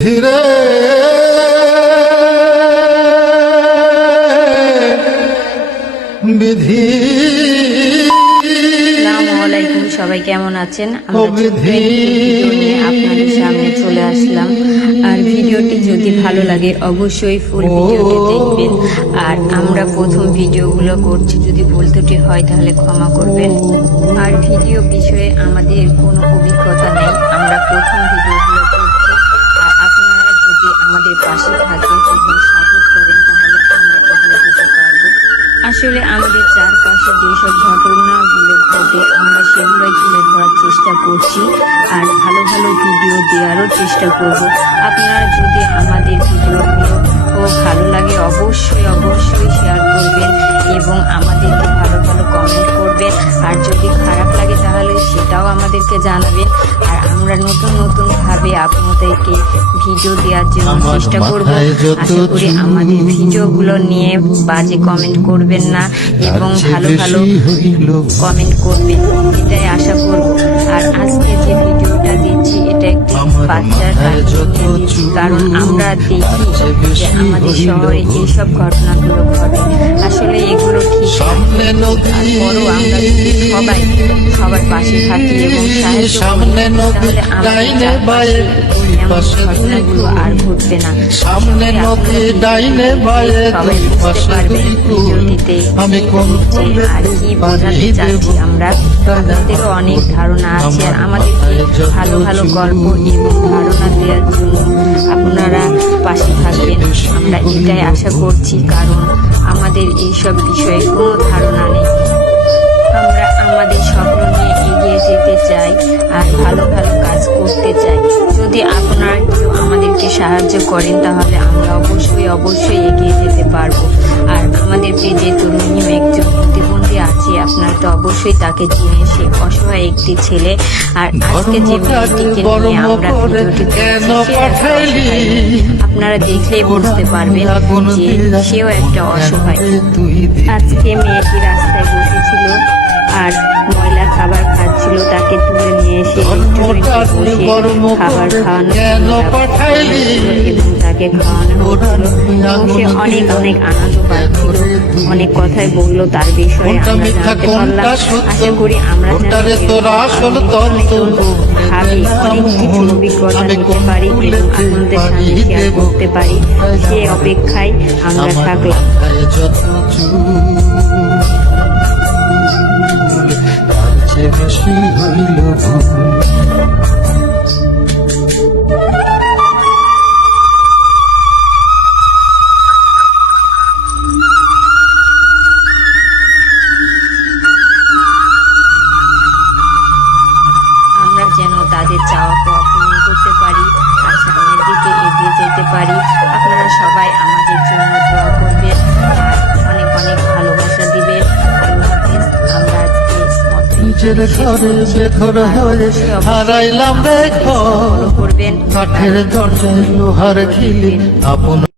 ধীরে বিধি। আসসালামু আলাইকুম, সবাই কেমন আছেন? আমরা ভিডিও নিয়ে আপনাদের সামনে চলে আসলাম। আর ভিডিওটি যদি ভালো লাগে অবশ্যই ফুল ভিডিওটি দেখবেন। আর আমরা প্রথম ভিডিওগুলো করছি, যদি ভুল ত্রুটি হয় তাহলে ক্ষমা করবেন। আর ভিডিও বিষয়ে আমাদের কোনো অভিজ্ঞতা নেই, আমরা প্রথম ভিডিওগুলো করছি। আর আপনারা যদি আমাদের পাশে থাকেন এবং সাপোর্ট করেন তাহলে আমরা এগিয়ে যেতে পারবো। আসলে আমাদের চারপাশে যেসব ঘটনাগুলো ঘটে আমরা সেগুলোই তুলে ধরার চেষ্টা করছি আর ভালো ভালো ভিডিও দেওয়ারও চেষ্টা করব। আপনারা যদি আমাদের ভিডিওগুলো ভালো লাগে অবশ্যই শেয়ার করবেন এবং আমাদেরকে ভালো ভালো কমেন্ট করবেন। আর যদি খারাপ লাগে তাহলে সেটাও আমাদেরকে জানাবেন। আর আমরা নতুন ভাবে আপনাদেরকে ভিডিও দেওয়ার জন্য চেষ্টা করব। আশা করি আমাদের ভিডিওগুলো নিয়ে বাজে কমেন্ট করবেন না এবং ভালো কমেন্ট করবেন, এটাই আশা করব। আর আজকে যে ভিডিওটা দিচ্ছি এটা একটি বাচ্চার কারণ আমরা দেখি যে আমাদের শহরে এইসব ঘটনাগুলো ঘটে। আসলে এগুলো ঠিক তারপরও আমরা যদি সবার পাশে থাকি এবং সাহায্য করি তাহলে আমাদের ঘটনাগুলো আর ঘটবে না। সবাই বুঝতে পারবেন ভিডিওটিতে আর কি বোঝাতে চাচ্ছি। আমরা আপনাদেরও অনেক ধারণা আছে আর আমাদেরকে ভালো গল্প এবং ধারণা দেওয়ার জন্য আপনারা পাশে থাকবেন, আমরা এটাই আশা করছি। কারণ আমাদের এইসব বিষয়ে কোনো ধারণা নেই, আমরা আমাদের স্বপ্ন নিয়ে এগিয়ে যেতে চাই আর ভালো কাজ করতে চাই। যদি আপনারা কেউ আমাদেরকে সাহায্য করেন তাহলে আমরা অবশ্যই এগিয়ে যেতে পারবো। আর আমাদের পেজে তরুণীয় একজন প্রতিবন্ধী আছে, আপনারা তো অবশ্যই তাকে চিনে, সে অসহায় একটি ছেলে। আর আজকে যে মেয়েটিকে নিয়ে আমরা ভিডিওটি আপনারা দেখলেই বুঝতে পারবেন যে সেও একটা অসহায়। আজকে মেয়েটি রাস্তায় বসেছিল আর ময়লা খাবার খাচ্ছিল, তাকে তুলে নিয়ে এসে খাবার খাওয়ানো এবং তাকে খাওয়ানো হচ্ছিল এবং সে অনেক আনন্দ পাচ্ছিল, অনেক কথাই বললো তার বিষয়ে আমরা জানতে পারলাম। আশা করি আমরা ভাবে অনেক কিছু অভিজ্ঞতা নিতে পারি এবং আপনাদের সাথে শেয়ার করতে পারি, সে অপেক্ষায় আমরা থাকলাম। বেশি হইল আমরা যেন তাদের চাওয়া পাওয়া পূরণ করতে পারি আর সামনের দিকে এগিয়ে যেতে পারি। আপনারা সবাই আমাদের জন্য দোয়া করবেন, অনেক ভালোবাসা দিবেন। আমরা নিজের ঘরে বেঘর হয়ে হারাইলাম দেখো, করবেন কাঠের দরজায় লোহার খিলি আপন।